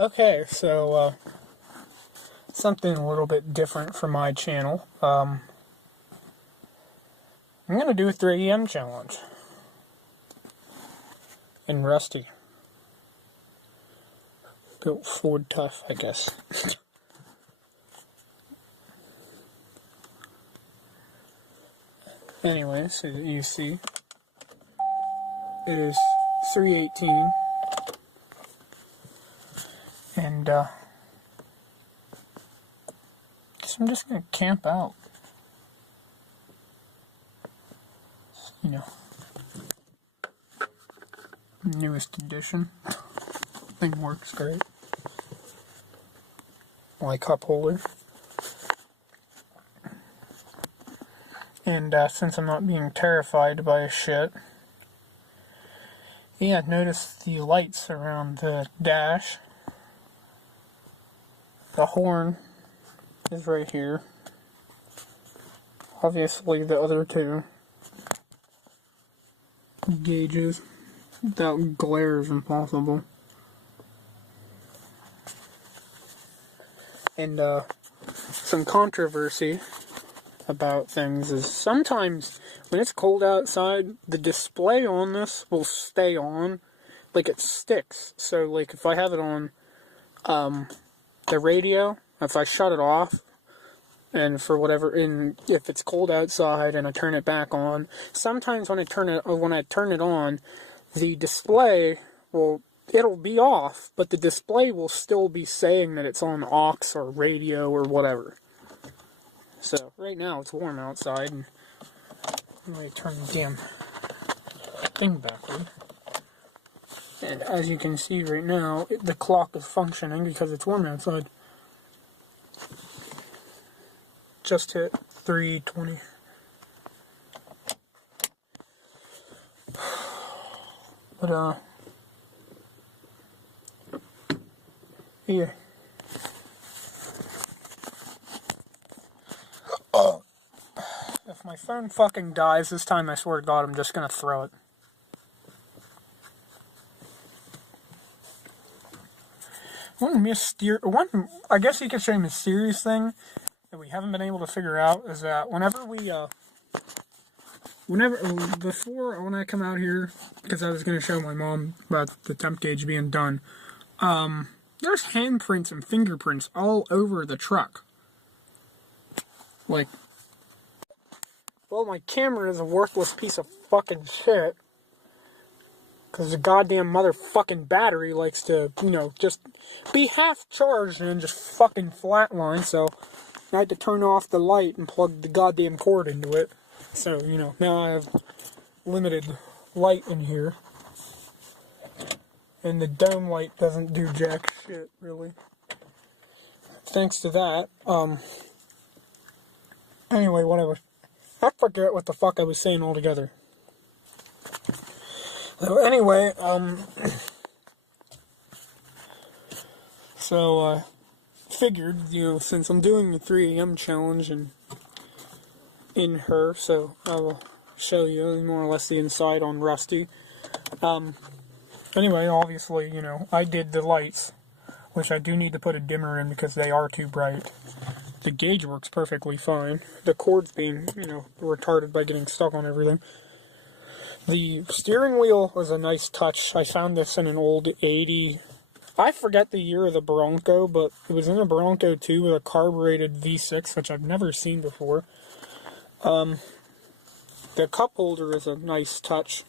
Okay, so, something a little bit different from my channel. I'm gonna do a 3AM challenge. In Rusty. Built Ford Tough, I guess. Anyway, so that you see, it is 3:18, and so I'm just gonna camp out. You know, newest edition. Thing works great. My cup holder. And since I'm not being terrified by shit, yeah, notice the lights around the dash. The horn is right here. Obviously the other two gauges. Without glare is impossible. And some controversy about things is sometimes when it's cold outside, the display on this will stay on, like it sticks. So like if I have it on the radio, if I shut it off, and for whatever, if it's cold outside and I turn it back on, sometimes when I turn it on, the display it'll be off, but the display will still be saying that it's on aux or radio or whatever. So, right now it's warm outside, and let me turn the damn thing backward. And as you can see right now, the clock is functioning because it's warm outside. Just hit 3:20. But, here. If my phone fucking dies this time, I swear to God, I'm just gonna throw it. I guess you could say mysterious thing that we haven't been able to figure out is that when I come out here, because I was gonna show my mom about the temp gauge being done, there's handprints and fingerprints all over the truck. Like, well, my camera is a worthless piece of fucking shit. Because the goddamn motherfucking battery likes to, just be half charged and then just fucking flatline. So I had to turn off the light and plug the goddamn cord into it. So, now I have limited light in here. And the dome light doesn't do jack shit, really. Thanks to that. Anyway, whatever. I forget what the fuck I was saying altogether. So anyway, figured, since I'm doing the 3AM challenge in her, so I will show you more or less the inside on Rusty. Anyway, obviously, I did the lights, which I do need to put a dimmer in because they are too bright. The gauge works perfectly fine. The cord's being, retarded by getting stuck on everything. The steering wheel was a nice touch. I found this in an old 80... I forget the year of the Bronco, but it was in a Bronco 2 with a carbureted V6, which I've never seen before. The cup holder is a nice touch.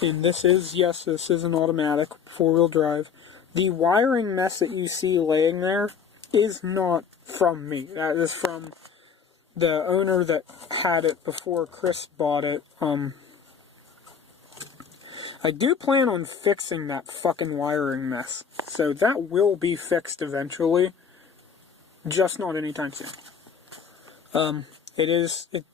And this is an automatic, 4-wheel drive. The wiring mess that you see laying there is not from me. That is from the owner that had it before Chris bought it. I do plan on fixing that fucking wiring mess. So that will be fixed eventually. Just not anytime soon. It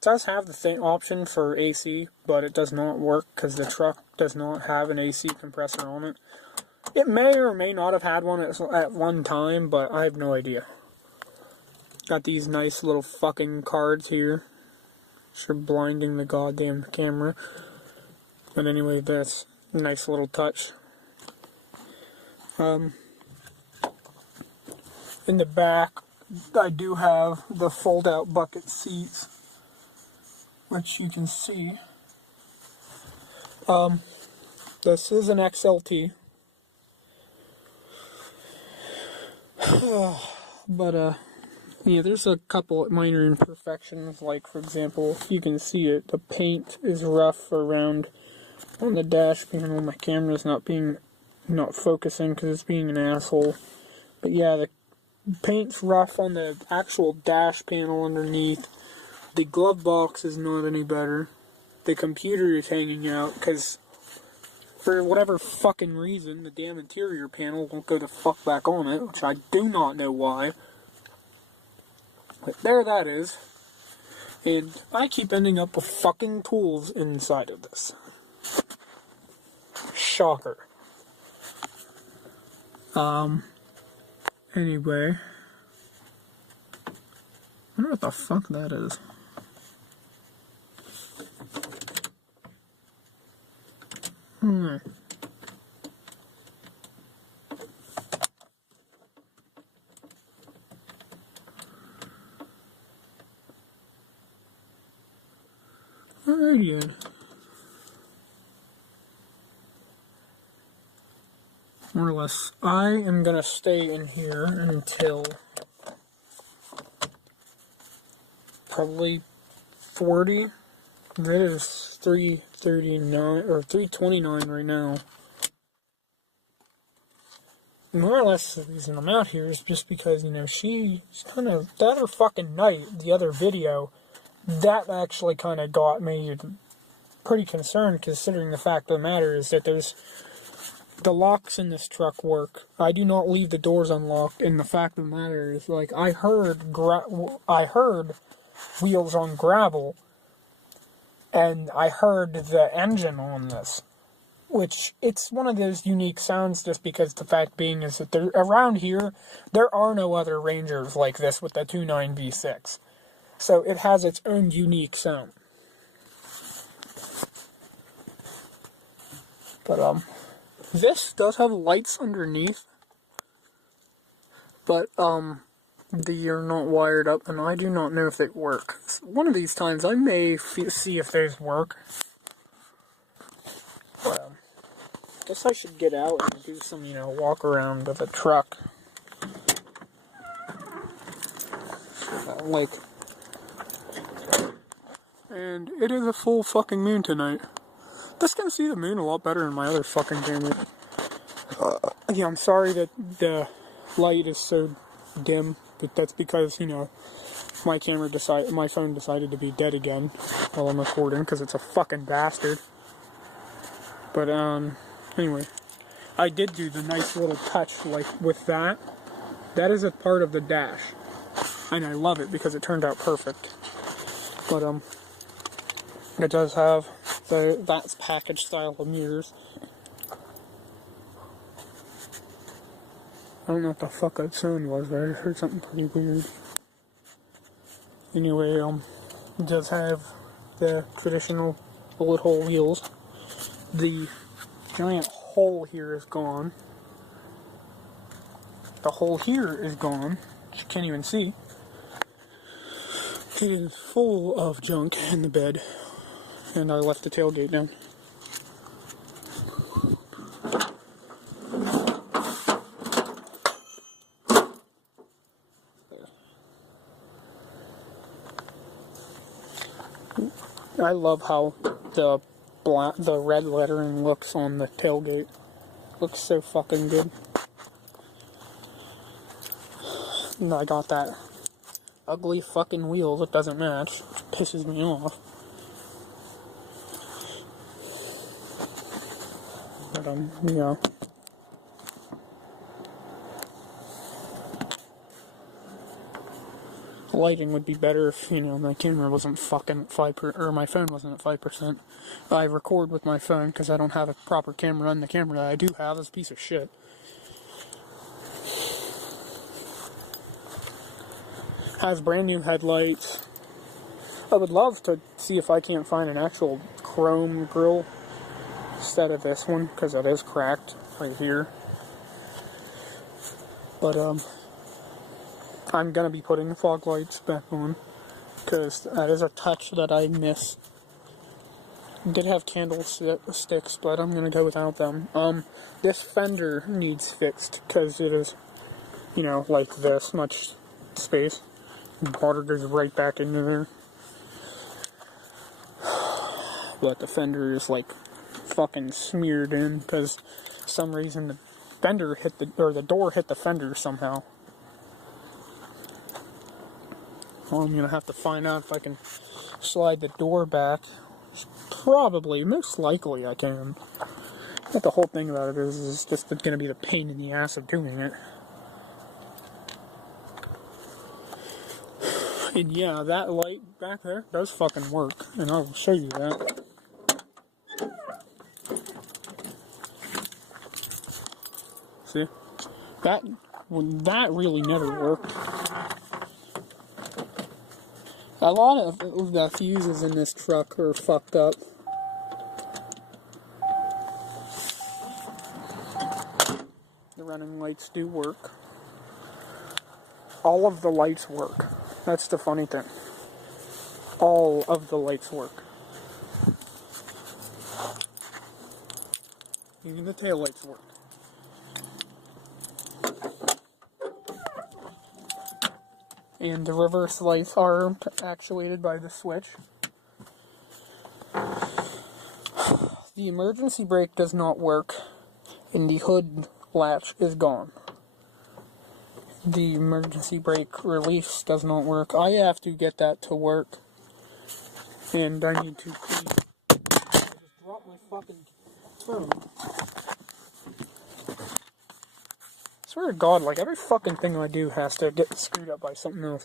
does have the option for AC, but it does not work because the truck does not have an AC compressor on it. It may or may not have had one at one time, but I have no idea. Got these nice little fucking cards here. For blinding the goddamn camera. But anyway, that's a nice little touch. In the back, I do have the fold-out bucket seats, which you can see. This is an XLT. But, yeah, there's a couple minor imperfections, like, for example, you can see it, the paint is rough around on the dash panel. My camera's not focusing because it's being an asshole. But yeah, the paint's rough on the actual dash panel underneath. The glove box is not any better. The computer is hanging out because for whatever fucking reason, the damn interior panel won't go the fuck back on it, which I do not know why. But there that is. And I keep ending up with fucking tools inside of this. Shocker. Anyway. I wonder what the fuck that is. Very good. More or less, I am gonna stay in here until probably 40. That is 3:39 or 3:29 right now. More or less, the reason I'm out here is just because, you know, she's kind of, that other fucking night, the other video, that actually kind of got me pretty concerned, considering the fact of the matter is that the locks in this truck work. I do not leave the doors unlocked, and the fact of the matter is, like, I heard wheels on gravel, and I heard the engine on this, which it's one of those unique sounds just because the fact being is that around here, there are no other Rangers like this with the 2.9 V6. So it has its own unique sound. But, this does have lights underneath, but, they are not wired up, and I do not know if they work. One of these times, I may see if those work. But, I guess I should get out and do some, you know, walk around of the truck. Like, and it is a full fucking moon tonight. This can see the moon a lot better than my other fucking camera. Yeah, I'm sorry that the light is so dim, but that's because, you know, my phone decided to be dead again while I'm recording, because it's a fucking bastard. But, anyway, I did do the nice little touch, like, with that. That is a part of the dash, and I love it because it turned out perfect. But, it does have that's package style of mirrors. I don't know what the fuck that sound was, but I heard something pretty weird. Anyway, it does have the traditional bullet hole wheels. The giant hole here is gone. The hole here is gone, which you can't even see. It is full of junk in the bed, and I left the tailgate down. I love how the red lettering looks on the tailgate. Looks so fucking good. And I got that ugly fucking wheel that doesn't match, which pisses me off. But, yeah. Lighting would be better if, you know, my camera wasn't fucking or my phone wasn't at 5%. I record with my phone because I don't have a proper camera, and the camera that I do have is a piece of shit. Has brand new headlights. I would love to see if I can't find an actual chrome grille instead of this one, because it is cracked right here. But, I'm gonna be putting the fog lights back on, because that is a touch that I miss. I did have candlesticks, but I'm gonna go without them. This fender needs fixed, because it is, you know, like this much space. Water goes right back into there. But the fender is like fucking smeared in because for some reason the fender hit the door hit the fender somehow. Well, I'm gonna have to find out if I can slide the door back. Probably, most likely I can. But the whole thing about it is just gonna be the pain in the ass of doing it. And yeah, that light back there does fucking work, and I will show you that. See? That really never worked. A lot of the fuses in this truck are fucked up. The running lights do work. All of the lights work. That's the funny thing. All of the lights work. Even the tail lights work. And the reverse lights are actuated by the switch. The emergency brake does not work, and the hood latch is gone. The emergency brake release does not work. I have to get that to work, and I need to clean. I just dropped my fucking phone. I swear to God, like every fucking thing I do has to get screwed up by something else.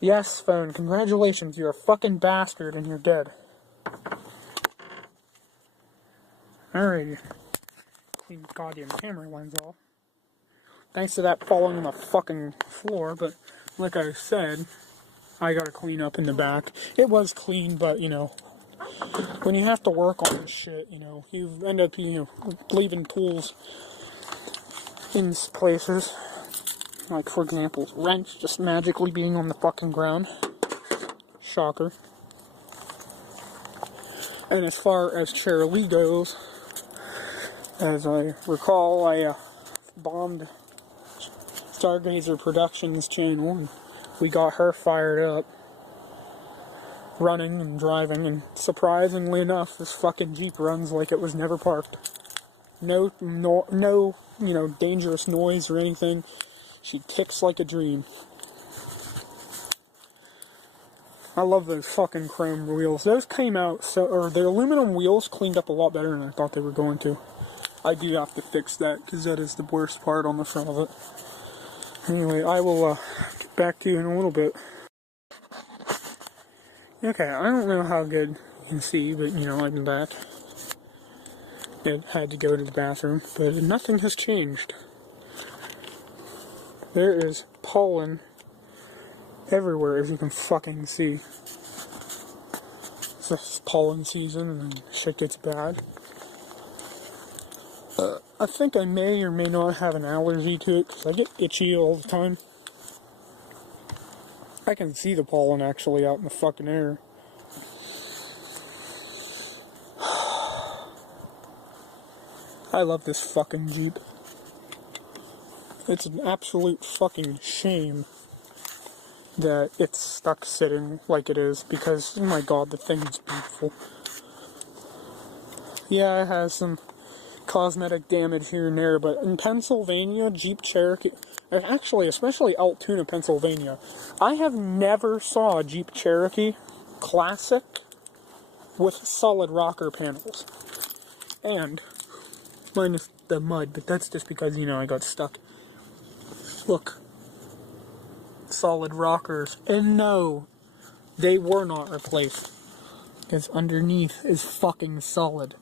Yes, phone, congratulations, you're a fucking bastard and you're dead. Alrighty. Clean the goddamn camera lens off. Thanks to that falling on the fucking floor, but like I said, I gotta clean up in the back. It was clean, but you know, when you have to work on this shit, you know, you end up, you know, leaving tools in places. Like, for example, wrench just magically being on the fucking ground. Shocker. And as far as Cheryl goes, as I recall, I bombed Stargazer Productions channel, and we got her fired up, running and driving, and surprisingly enough, this fucking Jeep runs like it was never parked. No, you know, dangerous noise or anything. She kicks like a dream. I love those fucking chrome wheels. Those came out or the aluminum wheels cleaned up a lot better than I thought they were going to. I do have to fix that because that is the worst part on the front of it. Anyway, I will get back to you in a little bit. Okay, I don't know how good you can see, but you know, I'm back. I had to go to the bathroom, but nothing has changed. There is pollen everywhere, as you can fucking see. It's pollen season and shit gets bad. I think I may or may not have an allergy to it because I get itchy all the time. I can see the pollen actually out in the fucking air. I love this fucking Jeep. It's an absolute fucking shame that it's stuck sitting like it is because, oh my God, the thing is beautiful. Yeah, it has some cosmetic damage here and there, but in Pennsylvania, Jeep Cherokee, actually, especially Altoona, Pennsylvania, I have never saw a Jeep Cherokee Classic with solid rocker panels. And, minus the mud, but that's just because, you know, I got stuck. Look. Solid rockers. And no, they were not replaced. Because underneath is fucking solid.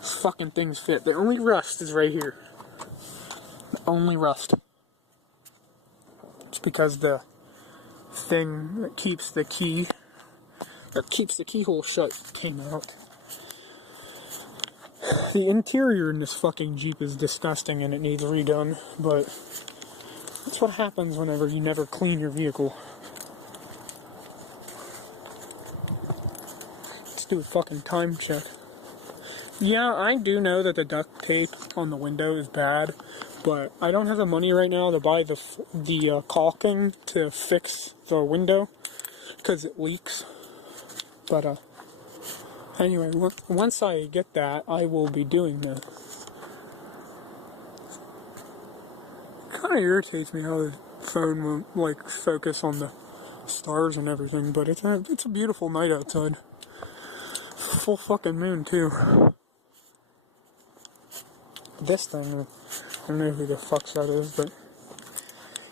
These fucking things fit. The only rust is right here. The only rust. It's because the thing that keeps the key, that keeps the keyhole shut, came out. The interior in this fucking Jeep is disgusting and it needs redone, but that's what happens whenever you never clean your vehicle. Let's do a fucking time check. Yeah, I do know that the duct tape on the window is bad, but I don't have the money right now to buy the caulking to fix the window because it leaks. But anyway, once I get that, I will be doing this. It kind of irritates me how the phone won't like focus on the stars and everything, but it's a beautiful night outside. Full fucking moon too. This thing, I don't know who the fuck that is, but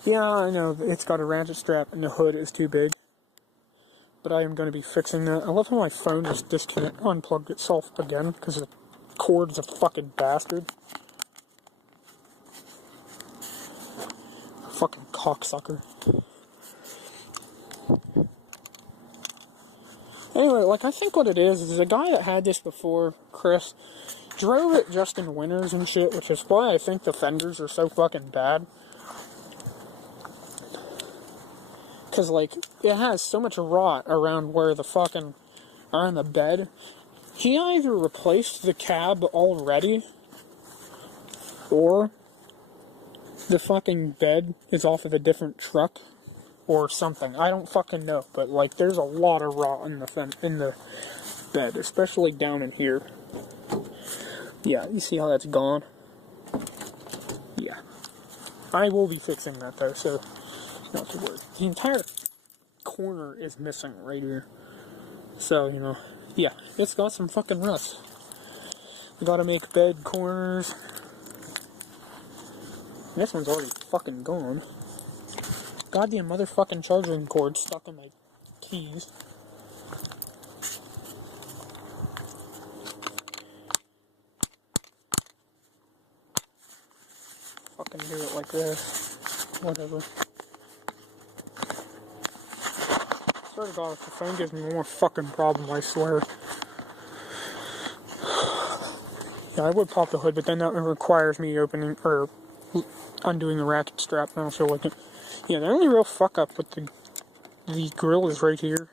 yeah, I know it's got a ratchet strap and the hood is too big. But I am going to be fixing that. I love how my phone just unplugged itself again because the cord's a fucking bastard. Fucking cocksucker. Anyway, like, I think what it is a guy that had this before, Chris, drove it just in winters and shit, which is why I think the fenders are so fucking bad. Because, like, it has so much rot around where the fucking, around the bed. He either replaced the cab already, or the fucking bed is off of a different truck, or something. I don't fucking know, but, like, there's a lot of rot in the bed, especially down in here. Yeah, you see how that's gone? Yeah. I will be fixing that, though, so not to worry. The entire corner is missing right here. So, you know, yeah, it's got some fucking rust. We gotta make bed corners. This one's already fucking gone. Goddamn motherfucking charging cord stuck in my keys. Fucking do it like this. Whatever. Swear to God, if the phone gives me more fucking problem, I swear. Yeah, I would pop the hood, but then that requires me opening, or undoing the ratchet strap, and I don't feel like it. Yeah, the only real fuck up with the grill is right here.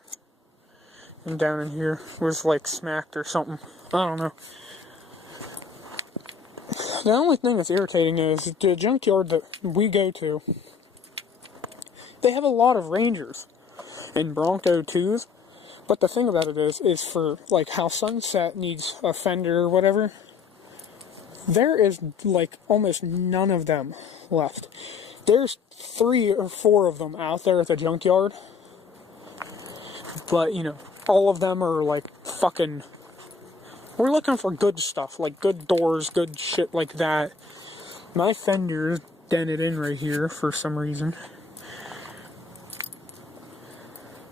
And down in here was like smacked or something. I don't know. The only thing that's irritating is the junkyard that we go to, they have a lot of Rangers and Bronco 2s, but the thing about it is for like how Sunset needs a fender or whatever, there is like almost none of them left. There's 3 or 4 of them out there at the junkyard, but you know, all of them are like fucking, we're looking for good stuff, like good doors, good shit like that. My fender's dented in right here for some reason.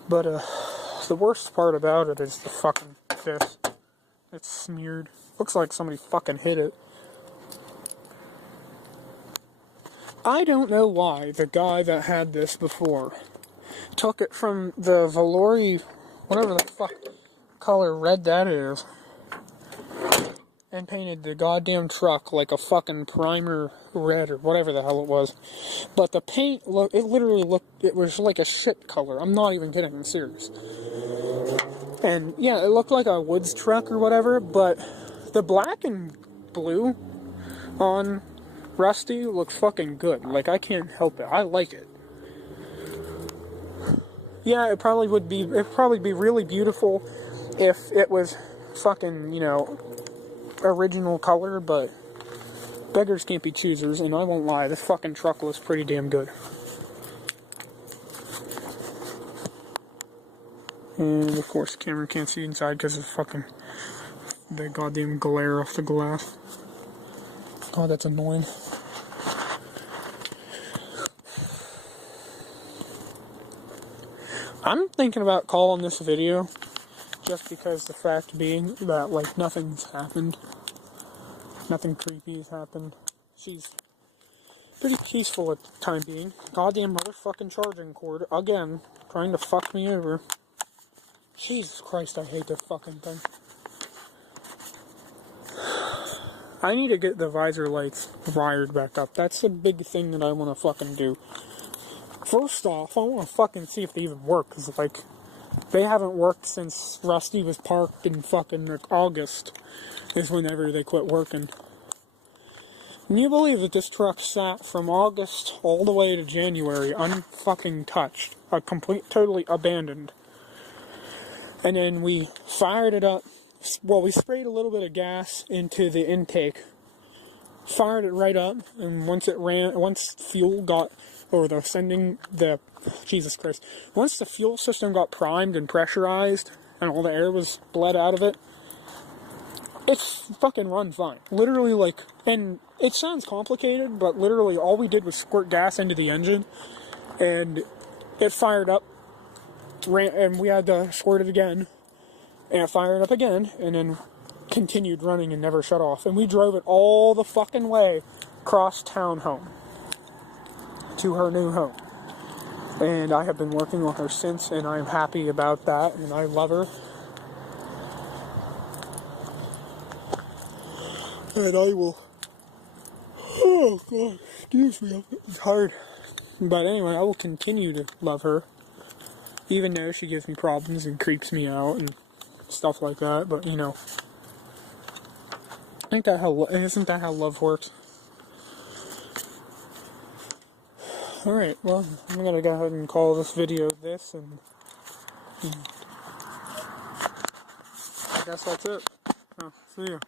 But, the worst part about it is the fucking this. It's smeared. Looks like somebody fucking hit it. I don't know why the guy that had this before took it from the Valori, whatever the fuck color red that is, and painted the goddamn truck like a fucking primer red or whatever the hell it was. But the paint, it literally looked, it was like a shit color. I'm not even kidding, I'm serious. And yeah, it looked like a Woods truck or whatever, but the black and blue on Rusty looks fucking good. Like, I can't help it. I like it. Yeah, it'd probably be really beautiful if it was fucking, you know, original color, but beggars can't be choosers, and I won't lie, this fucking truck looks pretty damn good. And of course the camera can't see inside because of fucking the goddamn glare off the glass. God, that's annoying. I'm thinking about calling this video, just because the fact being that, like, nothing's happened. Nothing creepy has happened. She's pretty peaceful at the time being. Goddamn motherfucking charging cord, again, trying to fuck me over. Jesus Christ, I hate this fucking thing. I need to get the visor lights wired back up. That's a big thing that I want to fucking do. First off, I want to fucking see if they even work, because, like, they haven't worked since Rusty was parked in fucking, like, August, is whenever they quit working. Can you believe that this truck sat from August all the way to January unfucking touched? Totally abandoned. And then we fired it up. Well, we sprayed a little bit of gas into the intake, fired it right up, and once fuel got, or Jesus Christ, once the fuel system got primed and pressurized, and all the air was bled out of it, it's fucking run fine. Literally, like, and it sounds complicated, but literally all we did was squirt gas into the engine, and it fired up, and we had to squirt it again, and it fired up again, and then continued running and never shut off. And we drove it all the fucking way across town home to her new home. And I have been working on her since, and I'm happy about that, and I love her. And I will... Oh, God, excuse me, I'm tired. But anyway, I will continue to love her, even though she gives me problems and creeps me out and stuff like that, but, you know, isn't that how love works? Alright, well, I'm gonna go ahead and call this video this, and I guess that's it. Oh, see ya.